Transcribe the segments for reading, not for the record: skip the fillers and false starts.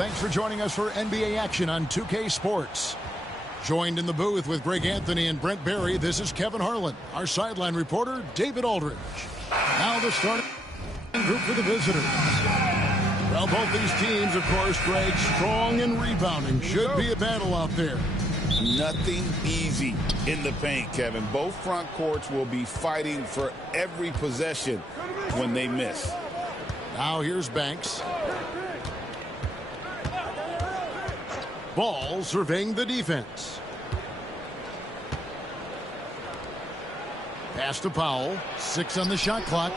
Thanks for joining us for NBA action on 2K Sports. Joined in the booth with Greg Anthony and Brent Barry, this is Kevin Harlan. Our sideline reporter, David Aldridge. Now the starting group for the visitors. Well, both these teams, of course, Greg, strong and rebounding. Should be a battle out there. Nothing easy in the paint, Kevin. Both front courts will be fighting for every possession when they miss. Now here's Banks. Ball surveying the defense. Pass to Powell. 6 on the shot clock.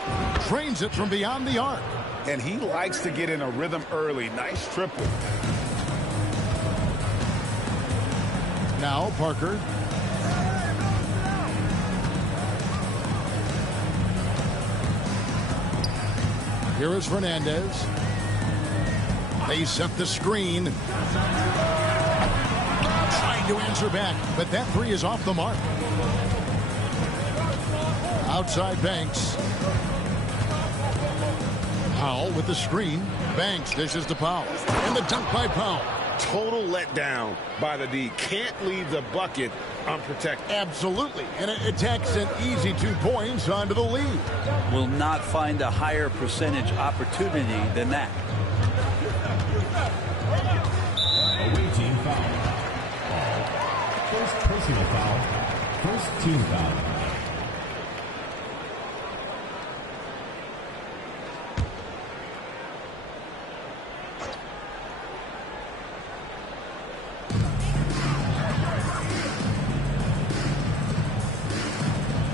Trains it from beyond the arc. And he likes to get in a rhythm early. Nice triple. Now Parker. Here is Fernandez. They set the screen. Trying to answer back, but that three is off the mark. Outside Banks. Powell with the screen. Banks dishes to Powell. And the dunk by Powell. Total letdown by the D. Can't leave the bucket unprotected. Absolutely. And it attacks an easy 2 points onto the lead. Will not find a higher percentage opportunity than that. Away team foul. First personal foul. First team foul.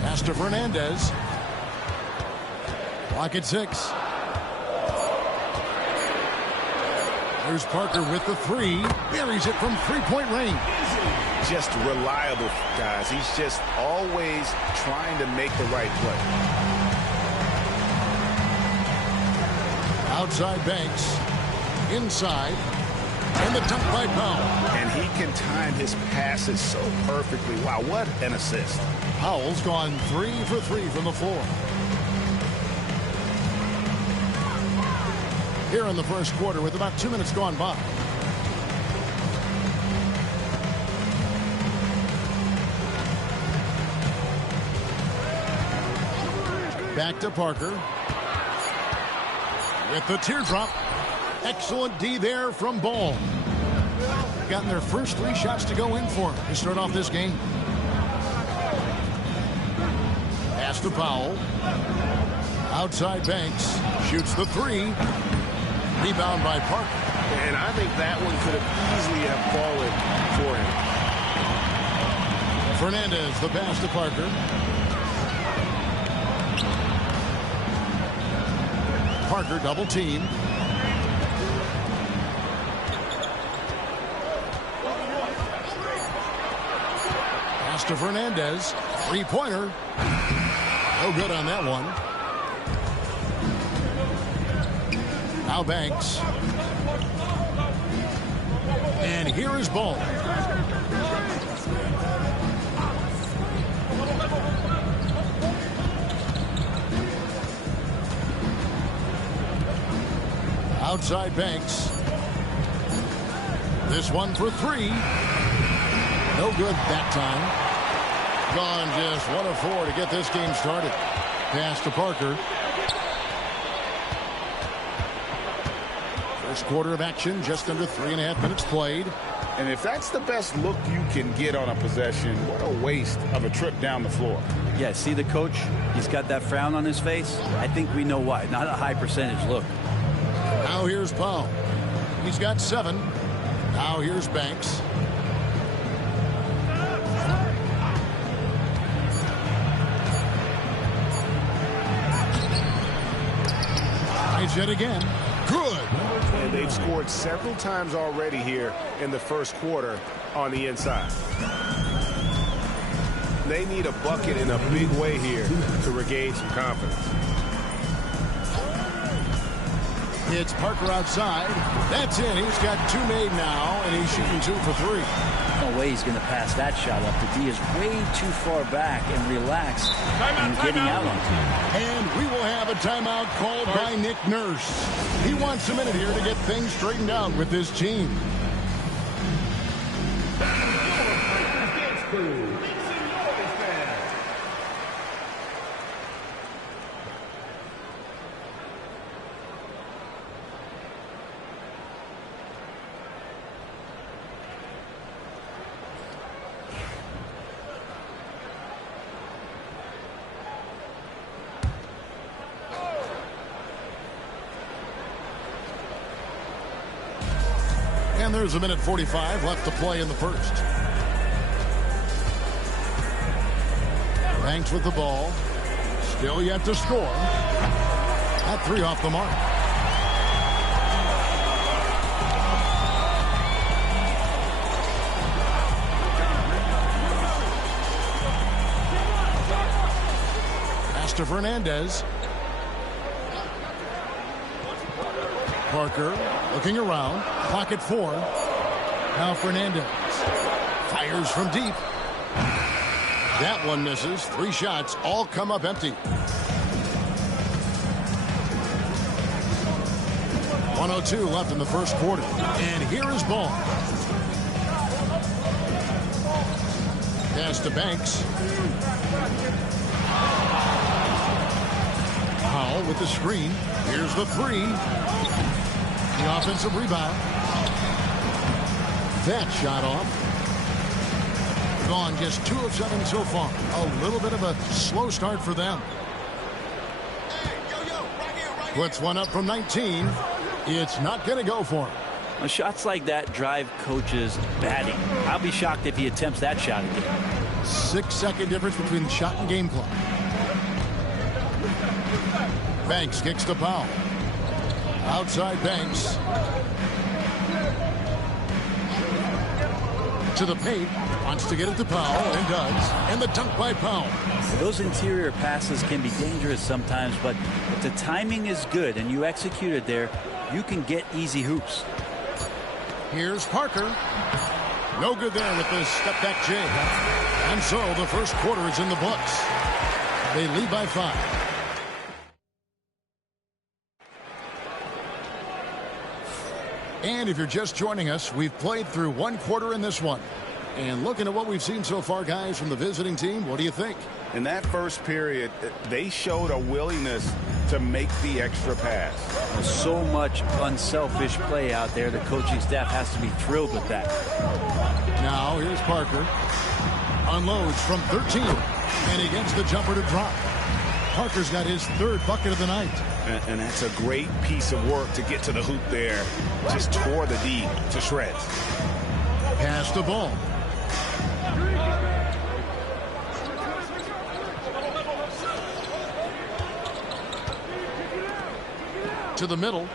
Pass to Fernandez. Clock at 6. There's Parker with the three. Buries it from three-point range. Just reliable, guys. He's just always trying to make the right play. Outside Banks. Inside. And the dunk by Powell. And he can time his passes so perfectly. Wow, what an assist. Powell's gone 3 for 3 from the floor. Here in the first quarter with about 2 minutes gone by. Back to Parker. With the teardrop. Excellent D there from Ball. Gotten their first 3 shots to go in for to start off this game. Pass to Powell. Outside Banks. Shoots the 3. Rebound by Parker. And I think that one could have easily have fallen for him. Fernandez, the pass to Parker. Parker double team. Pass to Fernandez. 3-pointer. No good on that one. Now Banks. And here is Ball. Outside Banks. This one for 3. No good that time. Gone just 1 of 4 to get this game started. Pass to Parker. First quarter of action, just under 3.5 minutes played. And if that's the best look you can get on a possession, what a waste of a trip down the floor. Yeah, see the coach? He's got that frown on his face. I think we know why. Not a high percentage look. Now here's Powell. He's got 7. Now here's Banks. Tries it again. Good. And they've scored several times already here in the first quarter on the inside. They need a bucket in a big way here to regain some confidence. It's Parker outside. That's in. He's got 2 made now, and he's shooting 2 for 3. No way he's going to pass that shot up. The D is way too far back and relaxed and getting out on time. And we will have a timeout called by Nick Nurse. He wants a minute here to get things straightened out with this team. And there's a minute 45 left to play in the first. Banks with the ball. Still yet to score. That 3 off the mark. Pass to Fernandez. Parker looking around. Pocket 4. Now Fernandez fires from deep. That one misses. 3 shots all come up empty. 1:02 left in the first quarter. And here is ball. Pass to Banks. Powell with the screen. Here's the 3. The offensive rebound. That shot off. Gone just 2 of 7 so far. A little bit of a slow start for them. Puts one up from 19. It's not going to go for him. Well, shots like that drive coaches batting. I'll be shocked if he attempts that shot again. 6-second difference between shot and game clock. Banks kicks to Powell. Outside Banks. To the paint. Wants to get it to Powell and does. And the dunk by Powell. Those interior passes can be dangerous sometimes, but if the timing is good and you execute it there, you can get easy hoops. Here's Parker. No good there with the step back J. And so the first quarter is in the books. They lead by 5. And if you're just joining us, we've played through 1 quarter in this one. And looking at what we've seen so far, guys, from the visiting team, what do you think? In that first period, they showed a willingness to make the extra pass. So much unselfish play out there. The coaching staff has to be thrilled with that. Now here's Parker. Unloads from 13. And he gets the jumper to drop. Parker's got his 3rd bucket of the night. And that's a great piece of work to get to the hoop there. Just tore the D to shreds. Pass the ball. To the middle.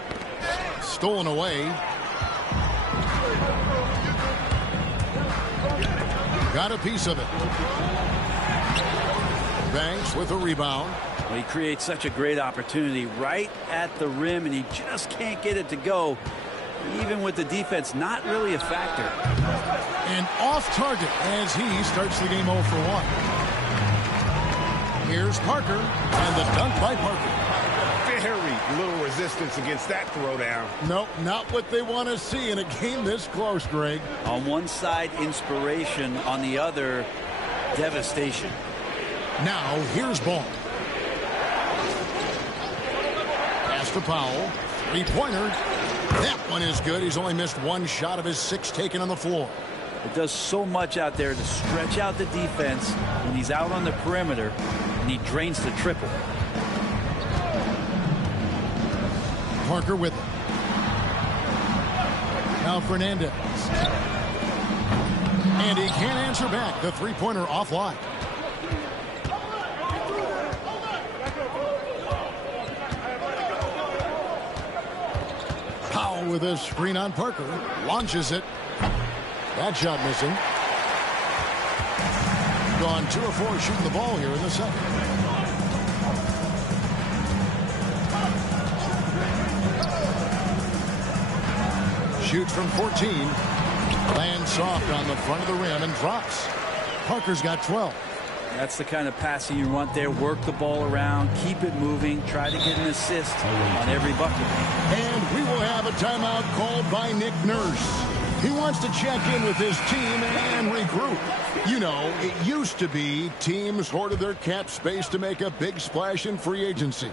Stolen away. Got a piece of it. Banks with a rebound. Well, he creates such a great opportunity right at the rim, and he just can't get it to go. Even with the defense not really a factor. And off target as he starts the game 0 for 1. Here's Parker, and the dunk by Parker. Very little resistance against that throwdown. Nope, not what they want to see in a game this close, Greg. On one side, inspiration. On the other, devastation. Now, here's ball. Pass to Powell. 3-pointer. That one is good. He's only missed 1 shot of his 6 taken on the floor. It does so much out there to stretch out the defense when he's out on the perimeter, and he drains the triple. Parker with it. Now Fernandez. And he can't answer back. The 3-pointer offline. Powell with a screen on Parker. Launches it. That shot missing. Gone 2 of 4 shooting the ball here in the second. shoots from 14. Lands soft on the front of the rim and drops. Parker's got 12. That's the kind of passing you want there. Work the ball around, keep it moving, try to get an assist on every bucket. And we will have a timeout called by Nick Nurse. He wants to check in with his team and regroup. You know, it used to be teams hoarded their cap space to make a big splash in free agency.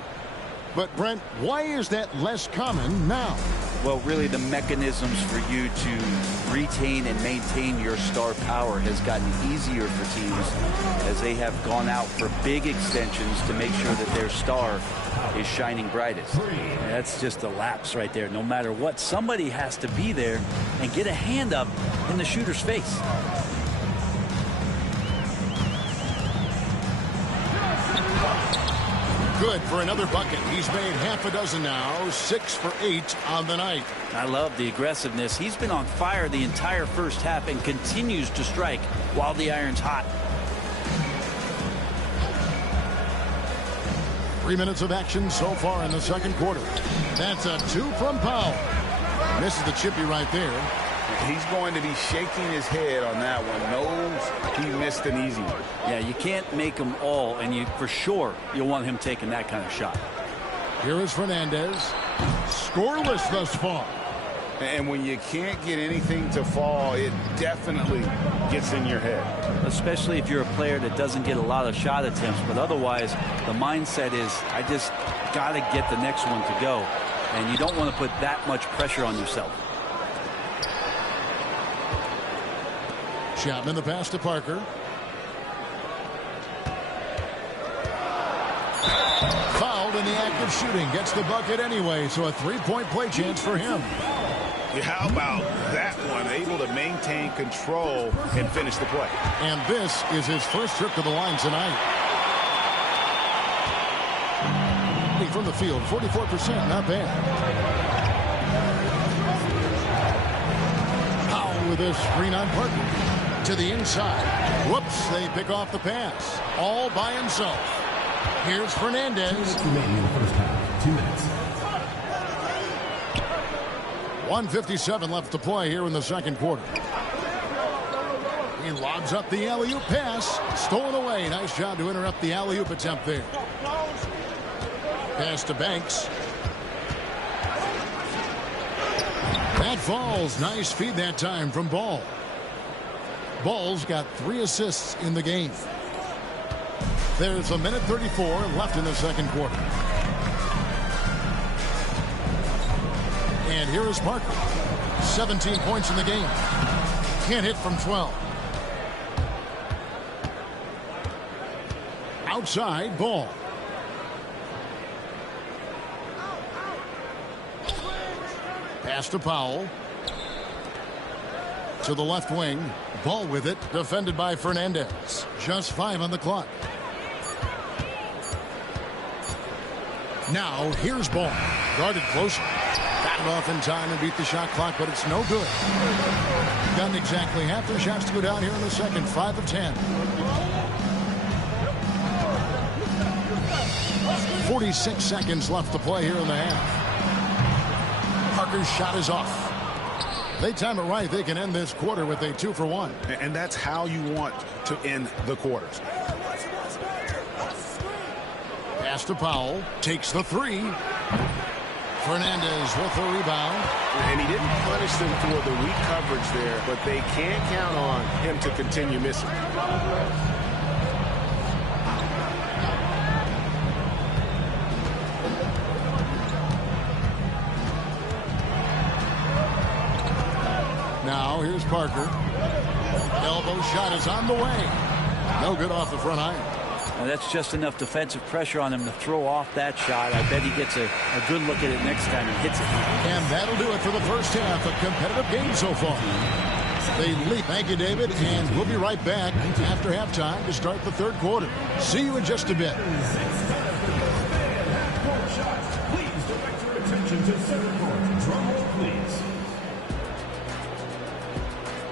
But, Brent, why is that less common now? Well, really, the mechanisms for you to retain and maintain your star power has gotten easier for teams as they have gone out for big extensions to make sure that their star is shining brightest. And that's just a lapse right there. No matter what, somebody has to be there and get a hand up in the shooter's face. Good for another bucket. He's made half a dozen now, 6 for 8 on the night. I love the aggressiveness. He's been on fire the entire first half and continues to strike while the iron's hot. 3 minutes of action so far in the second quarter. That's a 2 from Powell. Misses the chippy right there. He's going to be shaking his head on that one. Knows he missed an easy one. Yeah, you can't make them all, and for sure you'll want him taking that kind of shot. Here is Fernandez. Scoreless thus far. And when you can't get anything to fall, it definitely gets in your head. Especially if you're a player that doesn't get a lot of shot attempts, but otherwise the mindset is, I just got to get the next one to go. And you don't want to put that much pressure on yourself. Chapman the pass to Parker. Fouled in the act of shooting. Gets the bucket anyway, so a three-point play chance for him. Yeah, how about that one? Able to maintain control and finish the play. And this is his first trip to the line tonight. From the field, 44%, not bad. Powell with a screen on Parker. To the inside. Whoops, they pick off the pass. All by himself. Here's Fernandez. Remaining in the first half. 2 minutes. 1:57 left to play here in the second quarter. He lobs up the alley-oop pass. Stolen away. Nice job to interrupt the alley-oop attempt there. Pass to Banks. That falls. Nice feed that time from Ball. Ball's got 3 assists in the game. There's a minute 34 left in the second quarter. And here is Parker. 17 points in the game. Can't hit from 12. Outside, Ball. Pass to Powell. To the left wing. Ball with it. Defended by Fernandez. Just 5 on the clock. Now, here's Ball. Guarded closer. Got it off in time and beat the shot clock, but it's no good. Gotten exactly half their shots to go down here in the second. 5 of 10. 46 seconds left to play here in the half. Parker's shot is off. They time it right. They can end this quarter with a 2 for 1. And that's how you want to end the quarters. Pass to Powell. Takes the 3. Fernandez with the rebound. And he didn't punish them for the weak coverage there, but they can't count on him to continue missing. Now here's Parker. Elbow shot is on the way. No good off the front iron. Now that's just enough defensive pressure on him to throw off that shot. I bet he gets a good look at it next time and hits it. And that'll do it for the first half. A competitive game so far. They lead. Thank you, David. And we'll be right back after halftime to start the third quarter. See you in just a bit. Please direct your attention to center court. Drum roll, please.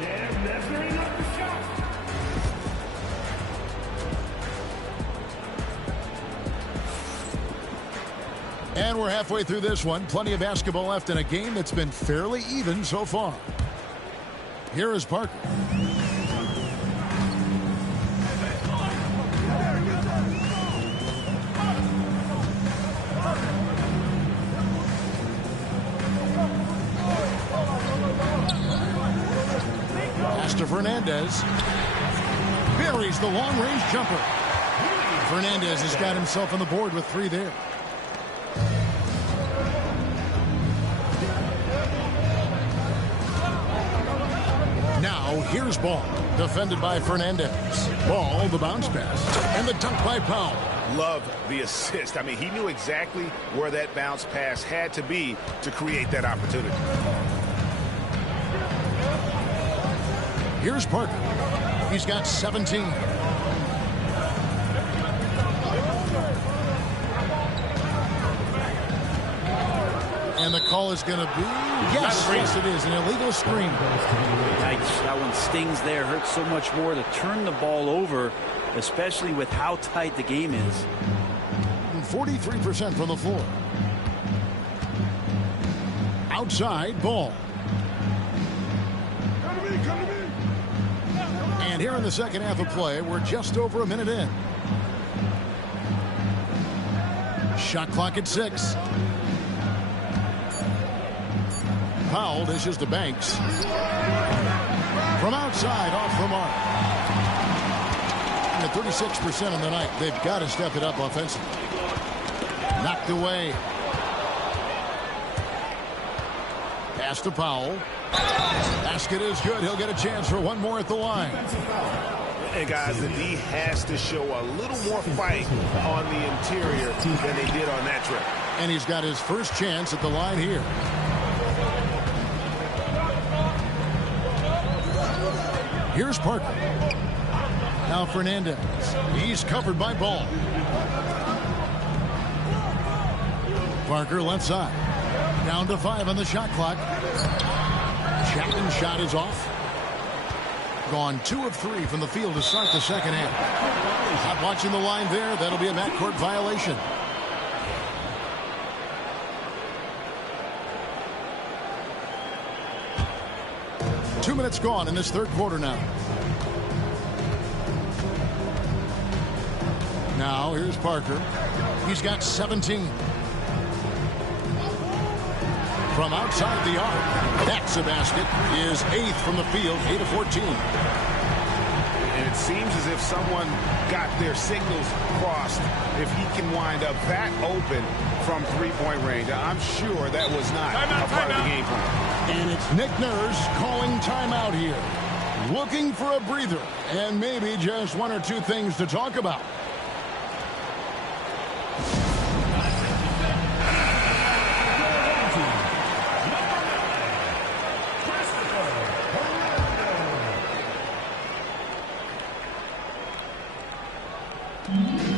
And that's very not the shot. And we're halfway through this one. Plenty of basketball left in a game that's been fairly even so far. Here is Parker. Pass to Fernandez. Buries the long-range jumper. Fernandez has got himself on the board with 3 there. Now, here's Ball. Defended by Fernandez. Ball, the bounce pass. And the dunk by Powell. Love the assist. I mean, he knew exactly where that bounce pass had to be to create that opportunity. Here's Parker. He's got 17. And the call is going to be, yes, it is, an illegal screen. Yikes, that one stings there. Hurts so much more to turn the ball over, especially with how tight the game is. 43% from the floor. Outside, Ball. And here in the second half of play, we're just over a minute in. Shot clock at 6. Powell dishes to Banks. From outside, off the mark. And at 36% on the night, they've got to step it up offensively. Knocked away. Pass to Powell. Basket is good. He'll get a chance for one more at the line. And guys, the D has to show a little more fight on the interior than they did on that trip. And he's got his first chance at the line here. Here's Parker. Now Fernandez. He's covered by Ball. Parker left side. Down to 5 on the shot clock. Chapman's shot is off. Gone 2 of 3 from the field to start the second half. Not watching the line there. That'll be a backcourt violation. Two minutes gone in this third quarter now. Now here's Parker. He's got 17. From outside the arc. That's a basket. His 8th from the field, 8 of 14. And it seems as if someone got their signals crossed. If he can wind up that open from three-point range, I'm sure that was not a part of the game plan. And it's Nick Nurse calling timeout here. Looking for a breather and maybe just 1 or 2 things to talk about.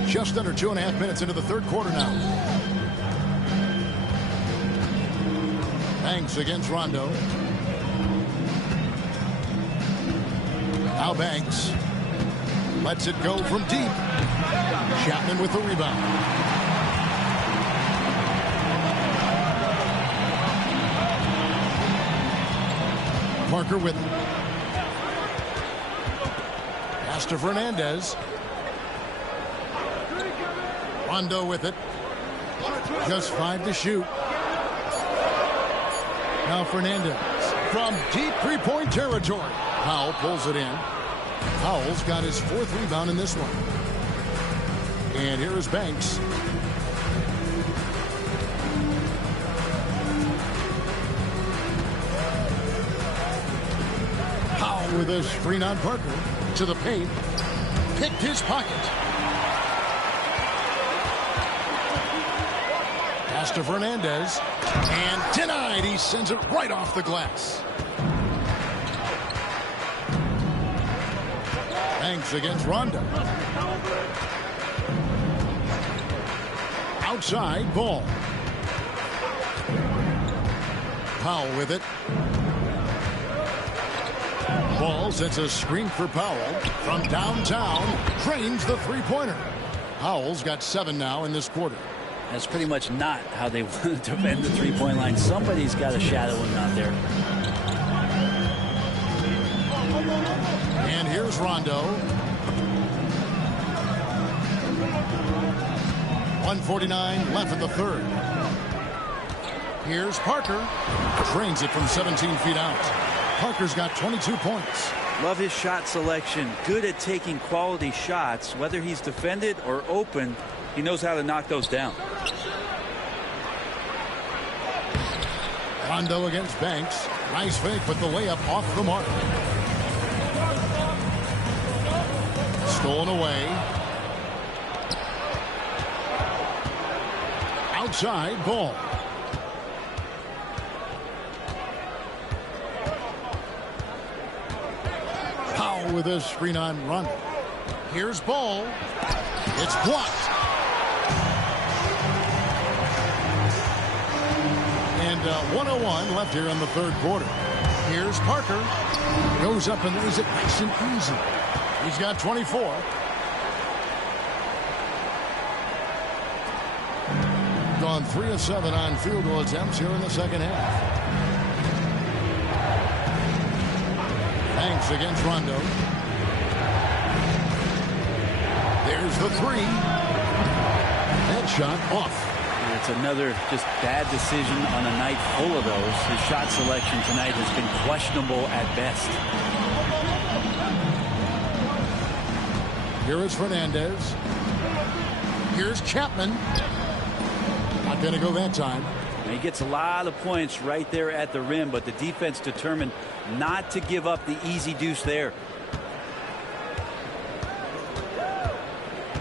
Just under 2.5 minutes into the third quarter now. Banks against Rondo. Now Banks lets it go from deep. Chapman with the rebound. Parker with it. Pass to Fernandez. Rondo with it. Just 5 to shoot. Now Fernandez from deep three-point territory. Powell pulls it in. Powell's got his 4th rebound in this one. And here is Banks. Powell with a screen on Parker. To the paint. Picked his pocket. Pass to Fernandez. And denied. He sends it right off the glass. Banks against Rondo. Outside, Ball. Powell with it. Ball sets a screen for Powell. From downtown, drains the three-pointer. Powell's got 7 now in this quarter. That's pretty much not how they want to defend the three-point line. Somebody's got to shadow him out there. And here's Rondo. 1:49 left in the third. Here's Parker. Drains it from 17 feet out. Parker's got 22 points. Love his shot selection. Good at taking quality shots. Whether he's defended or open, he knows how to knock those down. Rondo against Banks. Nice fake, but the layup off the mark. Stolen away. Outside ball. Powell with a screen on Rondo. Here's Ball. It's blocked. And 1:01 left here in the third quarter. Here's Parker. Goes up and lays it nice and easy. He's got 24. Gone 3 of 7 on field goal attempts here in the second half. Banks against Rondo. There's the three. That shot off. It's another just bad decision on a night full of those. His shot selection tonight has been questionable at best. Here is Fernandez. Here's Chapman. Not going to go that time. And he gets a lot of points right there at the rim, but the defense determined not to give up the easy deuce there.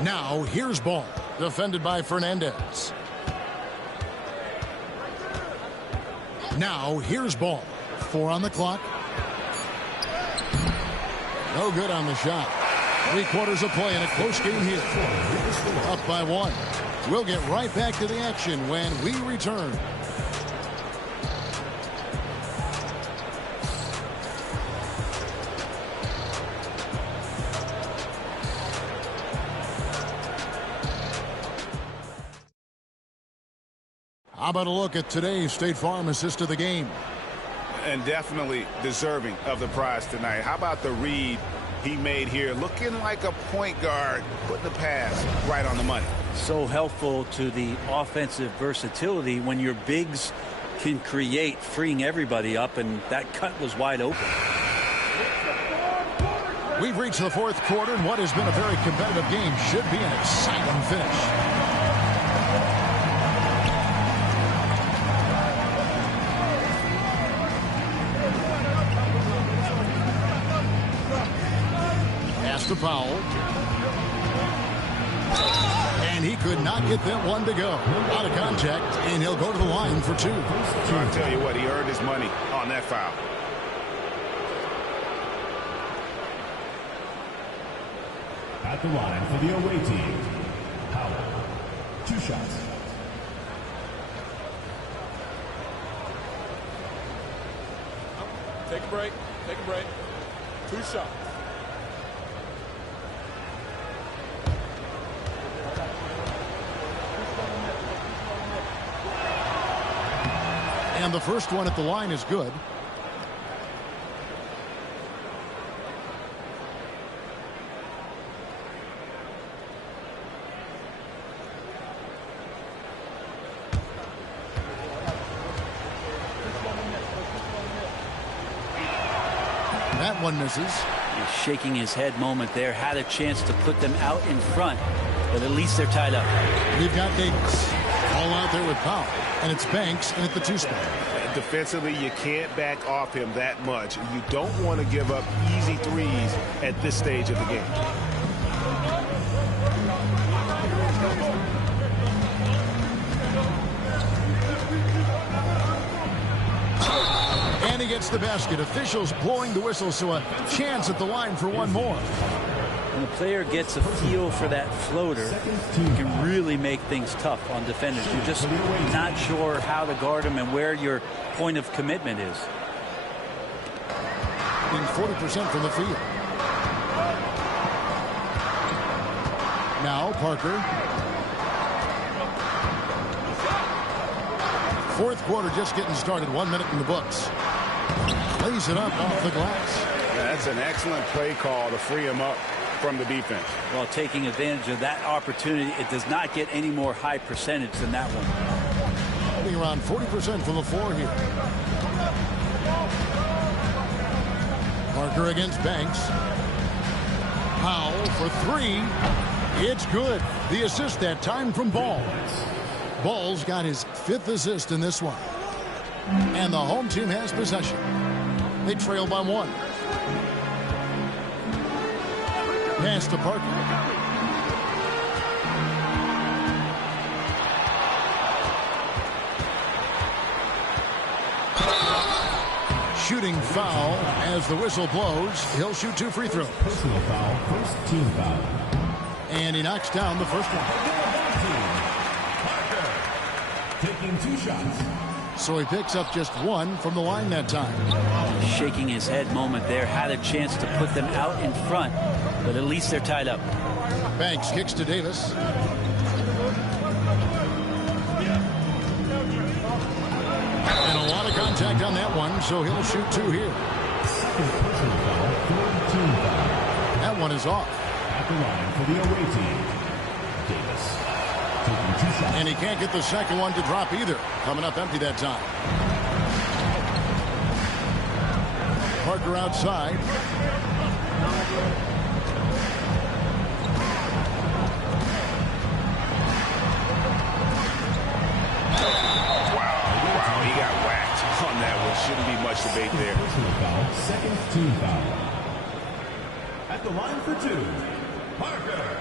Now here's Ball. Defended by Fernandez. Now here's Ball. 4 on the clock. No good on the shot. 3/4 of play in a close game here. Up by 1. We'll get right back to the action when we return. How about a look at today's State Farm assist of the game? And definitely deserving of the prize tonight. How about the read he made here? Looking like a point guard, putting the pass right on the money. So helpful to the offensive versatility when your bigs can create, freeing everybody up, and that cut was wide open. We've reached the fourth quarter, and what has been a very competitive game should be an exciting finish. To Powell. And he could not get that one to go. Out of contact, and he'll go to the line for 2. I'll tell you what, he earned his money on that foul. At the line for the away team, Powell. 2 shots. Take a break. Take a break. 2 shots. And the first one at the line is good. That one misses. He's shaking his head moment there. Had a chance to put them out in front, but at least they're tied up. We've got Davis all out there with Powell. And it's Banks in at the 2 spot. Defensively, you can't back off him that much. You don't want to give up easy threes at this stage of the game. And he gets the basket. Officials blowing the whistle, so a chance at the line for one more. When a player gets a feel for that floater, you can really make things tough on defenders. You're just not sure how to guard them and where your point of commitment is. In 40% from the field. Now Parker. Fourth quarter just getting started. 1 minute in the books. Lays it up off the glass. Yeah, that's an excellent play call to free him up from the defense. Well, taking advantage of that opportunity, it does not get any more high percentage than that one. Getting around 40% from the floor here. Parker against Banks. Powell for three. It's good. The assist that time from Ball. Ball's got his 5th assist in this one. And the home team has possession. They trail by 1. Pass to Parker. Shooting foul as the whistle blows. He'll shoot 2 free throws. Personal foul, first team foul. And he knocks down the first one. Parker taking 2 shots. So he picks up just 1 from the line that time. Shaking his head moment there. Had a chance to put them out in front, but at least they're tied up. Banks kicks to Davis. And a lot of contact on that one, so he'll shoot 2 here. Second personal foul, third team foul. That one is off. At the line for the away team, Davis taking 2 shots. And he can't get the second one to drop either. Coming up empty that time. Parker outside. Wow, he got whacked on that one. Shouldn't be much debate there. Personal foul, second team foul. At the line for 2, Parker.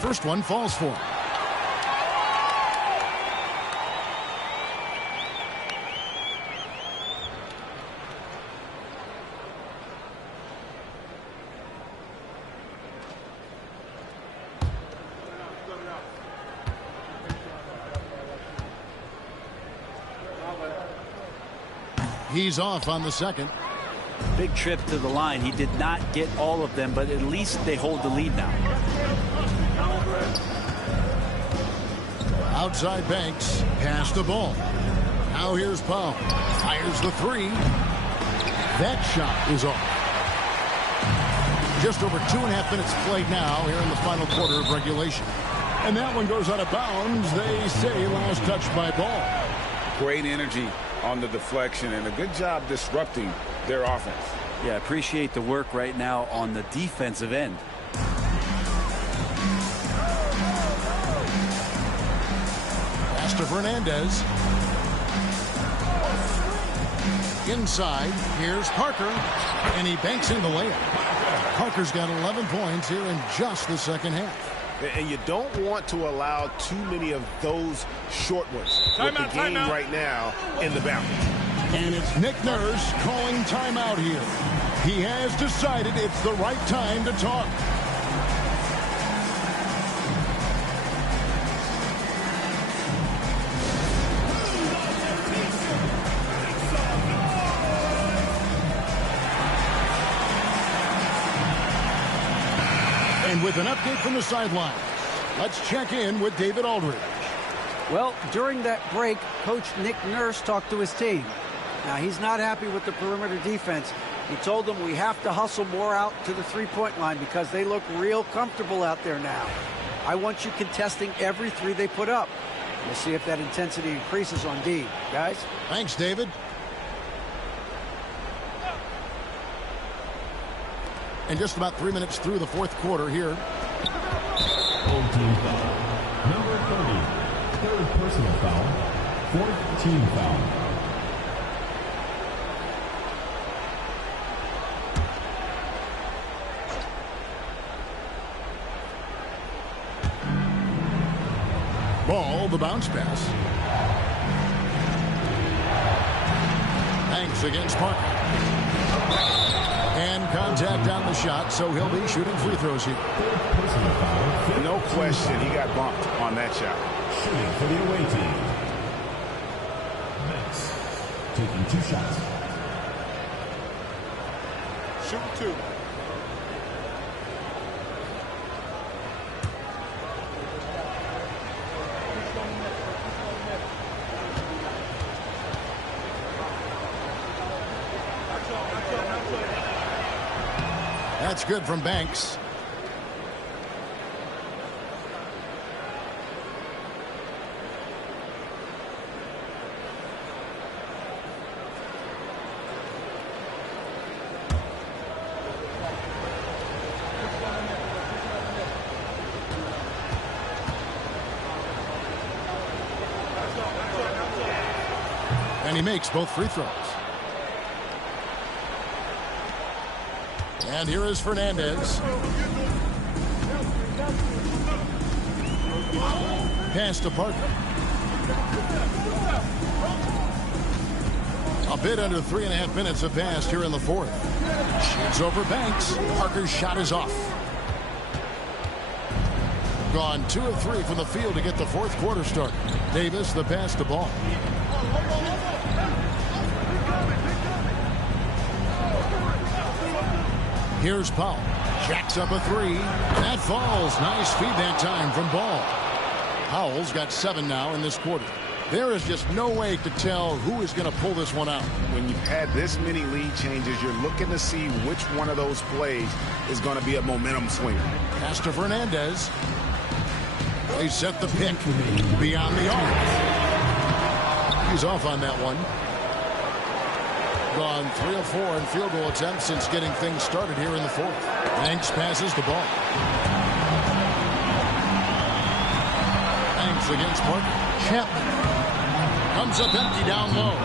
First one falls for him. He's off on the second. Big trip to the line. He did not get all of them, but at least they hold the lead now. Outside Banks, pass the ball. Now here's Powell. Fires the 3. That shot is off. Just over 2.5 minutes played now here in the final quarter of regulation. And that one goes out of bounds. They say last touch by Ball. Great energy on the deflection and a good job disrupting their offense. Yeah, appreciate the work right now on the defensive end. Pass to Fernandez. Inside, here's Parker, and he banks in the layup. Parker's got 11 points here in just the second half. And you don't want to allow too many of those short ones with the game right now in the balance. And it's Nick Nurse calling timeout here. He has decided it's the right time to talk. And with an update from the sideline, let's check in with David Aldridge. Well, during that break, Coach Nick Nurse talked to his team. Now, he's not happy with the perimeter defense. He told them we have to hustle more out to the three-point line because they look real comfortable out there now. I want you contesting every 3 they put up. We'll see if that intensity increases on D. Guys? Thanks, David. And just about 3 minutes through the fourth quarter here. Home team foul. Number 30. Third personal foul. Fourth team foul. Ball, the bounce pass. Banks against Parker. And contact on the shot, so he'll be shooting free throws here. Personal foul. No question, he got bumped on that shot. Shooting for the away team. Max taking 2 shots. Shoot 2. That's good from Banks. And he makes both free throws. And here is Fernandez. Pass to Parker. A bit under 3.5 minutes have passed here in the fourth. Shoots over Banks. Parker's shot is off. Gone 2 of 3 from the field to get the fourth quarter started. Davis the pass to Ball. Here's Powell. Jacks up a 3. That falls. Nice feed that time from Ball. Powell's got 7 now in this quarter. There is just no way to tell who is going to pull this one out. When you've had this many lead changes, you're looking to see which one of those plays is going to be a momentum swinger. Pass to Fernandez. They set the pick beyond the arc. He's off on that one. Gone 3 of 4 in field goal attempts since getting things started here in the fourth. Banks passes the ball. Banks against Parker. Chapman comes up empty down low.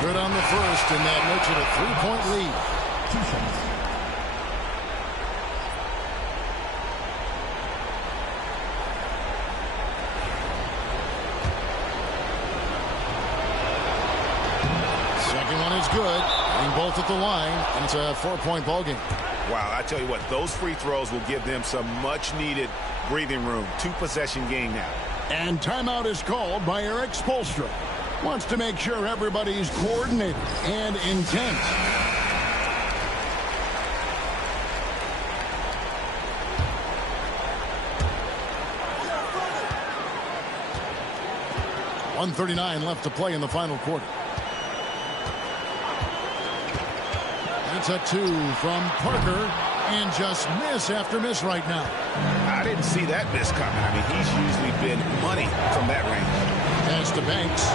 Good on the first, and that makes it a 3-point lead. 2 shots. Second one is good. Getting both at the line, and it's a 4-point ball game. Wow, I tell you what, those free throws will give them some much-needed breathing room. 2-possession game now. And timeout is called by Eric Spoelstra. Wants to make sure everybody's coordinated and intent. .139 left to play in the final quarter. That's a 2 from Parker, and just miss after miss right now. I didn't see that miss coming. I mean, he's usually been money from that range. Pass to Banks.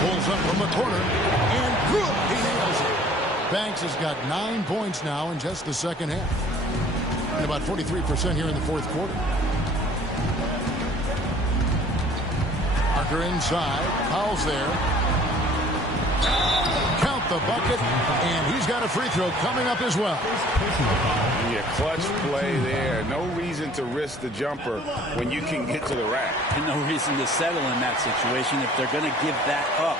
Pulls up from the corner, and good, he nails it. Banks has got 9 points now in just the second half. And about 43% here in the fourth quarter. Parker inside. Powell's there. Count the bucket, and he's got a free throw coming up as well. Yeah, clutch play there. No reason to risk the jumper when you can get to the rack. And no reason to settle in that situation. If they're going to give that up,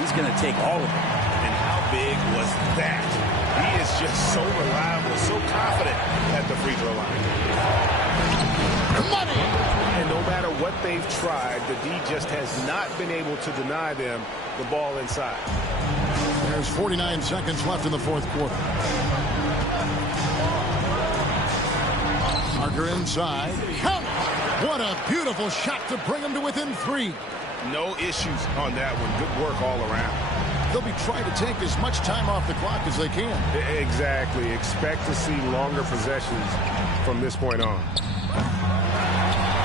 he's going to take all of it. And how big was that? He is just so reliable, so confident at the free throw line. Money! And no matter what they've tried, the D just has not been able to deny them the ball inside. There's 49 seconds left in the fourth quarter. Parker inside. Count! What a beautiful shot to bring him to within 3. No issues on that one. Good work all around. They'll be trying to take as much time off the clock as they can. Exactly. Expect to see longer possessions from this point on.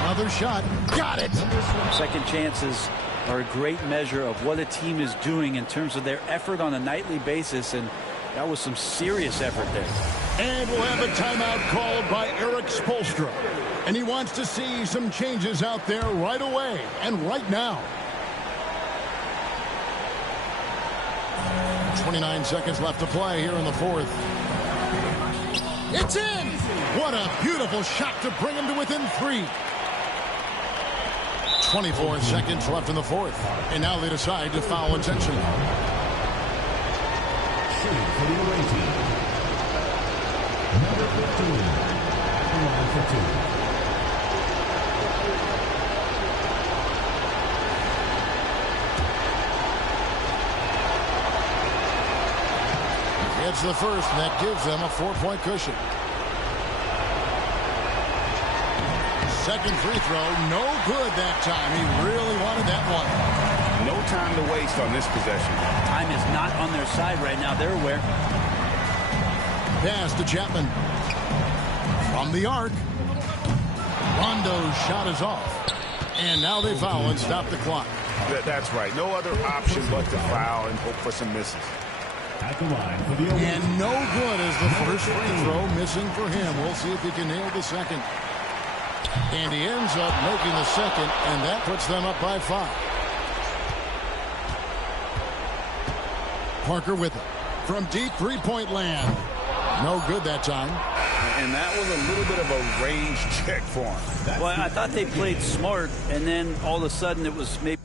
Another shot. Got it! Second chances are a great measure of what a team is doing in terms of their effort on a nightly basis, and that was some serious effort there. And we'll have a timeout called by Eric Spoelstra. And he wants to see some changes out there right away and right now. 29 seconds left to play here in the fourth. It's in! What a beautiful shot to bring him to within 3. 24 seconds left in the fourth. And now they decide to foul intentionally. Shooting for the away team. Number 15. At the line for 2. It's the first, and that gives them a 4-point cushion. Second free throw, no good that time. He really wanted that one. No time to waste on this possession. Time is not on their side right now. They're aware. Pass to Chapman. From the arc. Rondo's shot is off. And now they foul and stop the clock. That's right. No other option but to foul and hope for some misses. At the line for the away And no good as the first free throw missing for him. We'll see if he can nail the second. And he ends up making the second, and that puts them up by 5. Parker with it. From deep three-point land. No good that time. And that was a little bit of a range check for him. Well, I thought they played smart, and then all of a sudden it was maybe